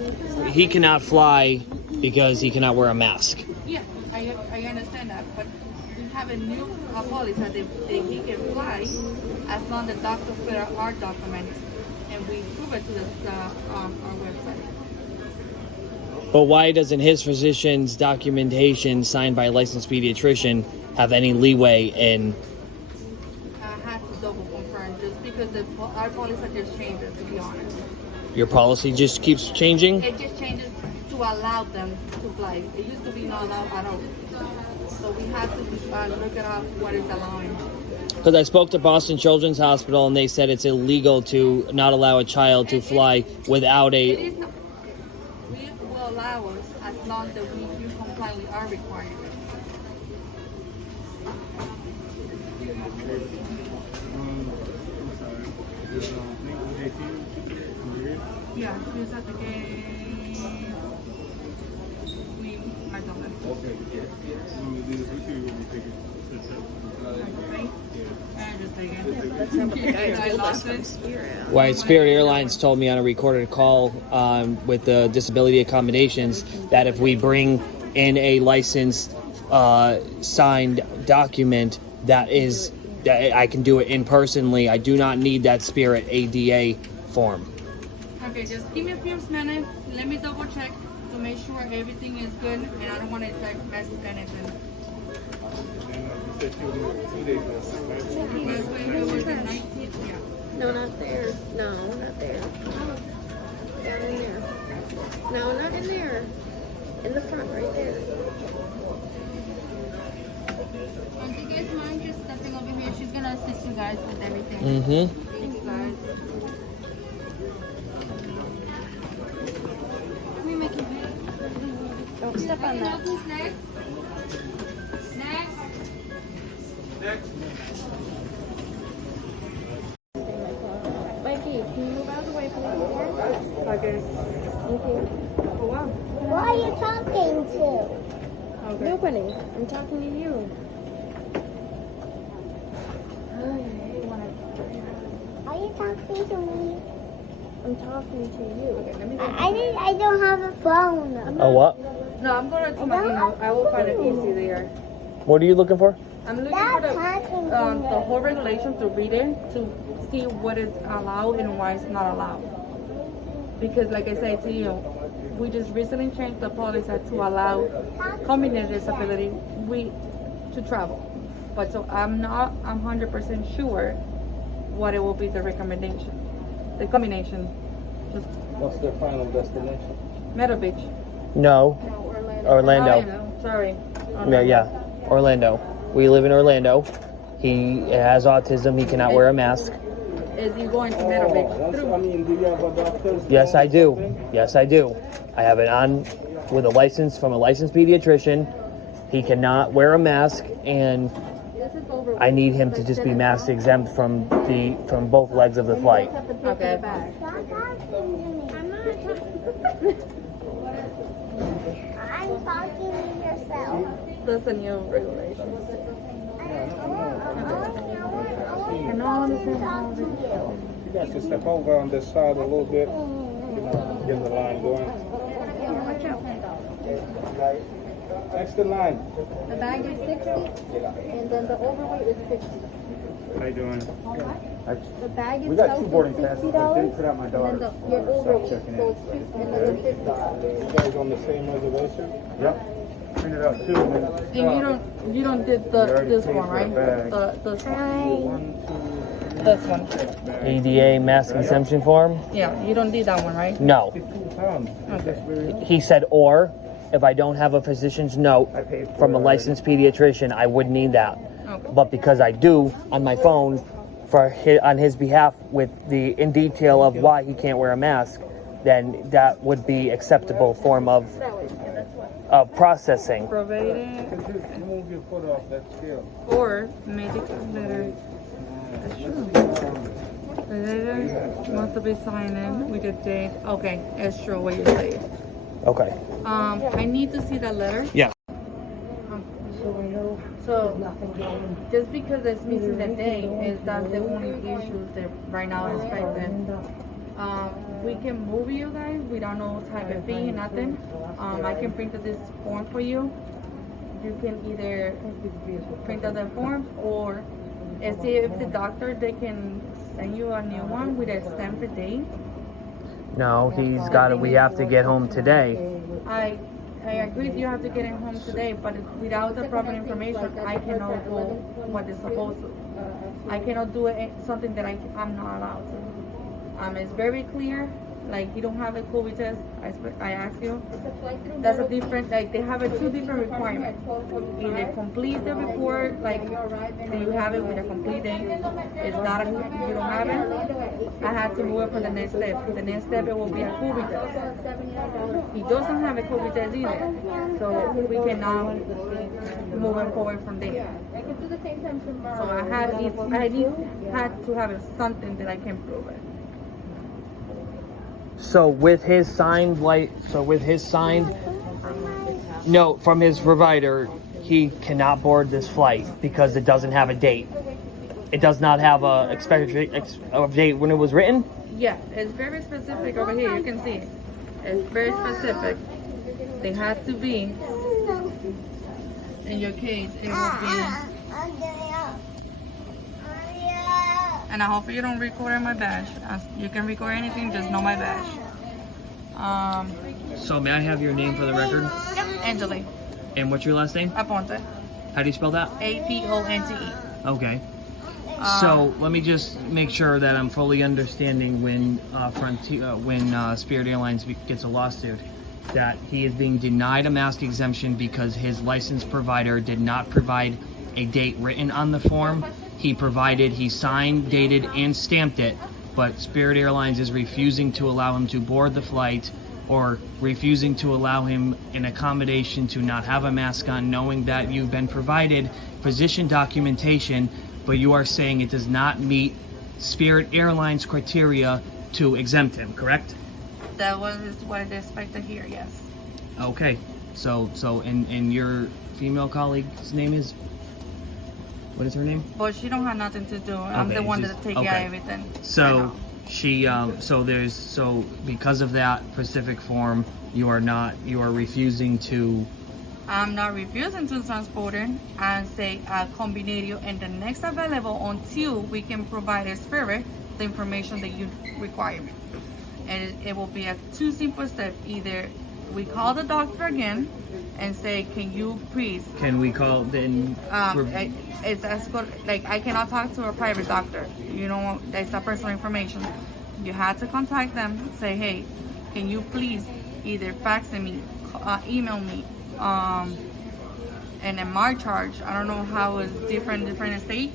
He cannot fly because he cannot wear a mask. Yeah, I understand that, but we have a new policy that he can fly as long as the doctor fill out our documents and we prove it to our website. But why doesn't his physician's documentation signed by a licensed pediatrician have any leeway in? I have to double confirm just because our policy just changes, to be honest. Your policy just keeps changing? It just changes to allow them to fly. It used to be not allowed at all. So we have to look at what is allowing. Because I spoke to Boston Children's Hospital and they said it's illegal to not allow a child to fly without It a... is not. We will allow us as long as you comply with our requirements. Yeah, she's at the gate. I don't know. Okay. Why Spirit Airlines told me on a recorded call with the disability accommodations that if we bring in a licensed signed document that I can do it in personally. I do not need that Spirit ADA form. Okay, just give me a few minutes. Let me double check to make sure everything is good, and I don't want to mess anything. Yes, we were the 19th, yeah. No, not there. No, not there. Down in there. No, not in there. In the front, right there. Do you guys mind just stepping over here? She's gonna assist you guys with everything. Mm-hmm. Thank you guys. Let me make you Don't step on that. Next. Mikey, can you move out of the way, please? Okay. Thank you. Oh, wow. Who are you talking to? Okay. Nobody. I'm talking to you. Are you talking to me? I'm talking to you. Okay, let me I don't have a phone. Oh, what? No, I'm going to my email. I will find it easy there. What are you looking for? I'm looking Stop for talking the to me. whole regulations to read it to see what is allowed and why it's not allowed. Because like I said to you, we just recently changed the policy to allow combined disability to travel. But so I'm 100% sure what it will be the recommendation. The combination. Just What's their final destination? Meadow Beach. No. Orlando. Sorry. Yeah. Orlando. We live in Orlando. He has autism. He cannot wear a mask. Is you going to Meadow Beach? Do you have a doctor's? Yes, I do. Yes, I do. I have it on with a license from a licensed pediatrician. He cannot wear a mask, and I need him to just be mask exempt from both legs of the flight. Okay. Stop talking to me. I'm not I'm talking to yourself. That's a new regulation. I don't want to talk to you. You guys can step over on this side a little bit. Get the line going. Next in line. The bag is 60, and then the overweight is 50. How you doing? The bag We is got two boarding passes. I didn't put out my $60, daughter. and then your overweight, so it's 50, and then the 50. You guys on the same reservation? Yep. Print it out too. And you don't did this one, right? This one. ADA mask exemption form? Yeah, you don't did that one, right? No. Okay. He said, or if I don't have a physician's note from a licensed pediatrician, I would need that. Okay. But because I do on my phone on his behalf with in detail of why he can't wear a mask, then that would be acceptable form of processing. Provided Move your foot off that scale. or medical letter. That's true. The letter wants to be signed in with the date. Okay, it's true what you say. Okay. I need to see that letter. Yeah. So just because it's missing the date is that the only issue that right now is right then. We can move you guys without no type of fee, nothing. I can print this form for you. You can either print out the form or see if the doctor, they can send you a new one with a stamped date. No, he's got it. We have to get home today. I agree you have to get him home today, but without the proper information, I cannot do what is supposed to. I cannot do something that I'm not allowed to. It's very clear. Like, you don't have a COVID test. I ask you. That's a different. Like, they have two different requirements. Either complete the report, like you have it with a complete date. It's not. You don't have it. I have to move it for the next step. The next step it will be a COVID test. He doesn't have a COVID test either, so we cannot move him forward from there. So I had to have something that I can prove it. So with his signed note from his provider, he cannot board this flight because it doesn't have a date. It does not have a expected date when it was written. Yeah, it's very specific over here. You can see it. It's very specific. They have to be. In your case, it will be. And I hope you don't record my badge. You can record anything, just know my badge. So may I have your name for the record? Yep, Angeli. And what's your last name? Aponte. How do you spell that? Aponte. Okay. So let me just make sure that I'm fully understanding when Spirit Airlines gets a lawsuit, that he is being denied a mask exemption because his licensed provider did not provide a date written on the form. He signed, dated, and stamped it, but Spirit Airlines is refusing to allow him to board the flight or refusing to allow him an accommodation to not have a mask on, knowing that you've been provided physician documentation, but you are saying it does not meet Spirit Airlines criteria to exempt him, correct? That was what they expected here, yes. Okay, so and your female colleague's name is? What is her name? But she don't have nothing to do. I'm Okay, the one just- that take okay. care of everything. So because of that specific form, you are refusing to. I'm not refusing to transport it and say combine you and the next available until we can provide a Spirit the information that you require. And it will be a two simple step. Either we call the doctor again and say, can you please? Can we call then? It's as good, like I cannot talk to a private doctor. You know, that's not personal information. You had to contact them, say, hey, can you please either fax me, email me, and then my charge. I don't know how it's different state.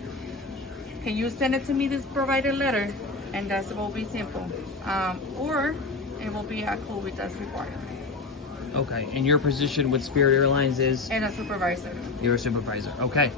Can you send it to me, this provider letter? And that will be simple. Or it will be a COVID test required. Okay, and your position with Spirit Airlines is? And a supervisor. You're a supervisor. Okay.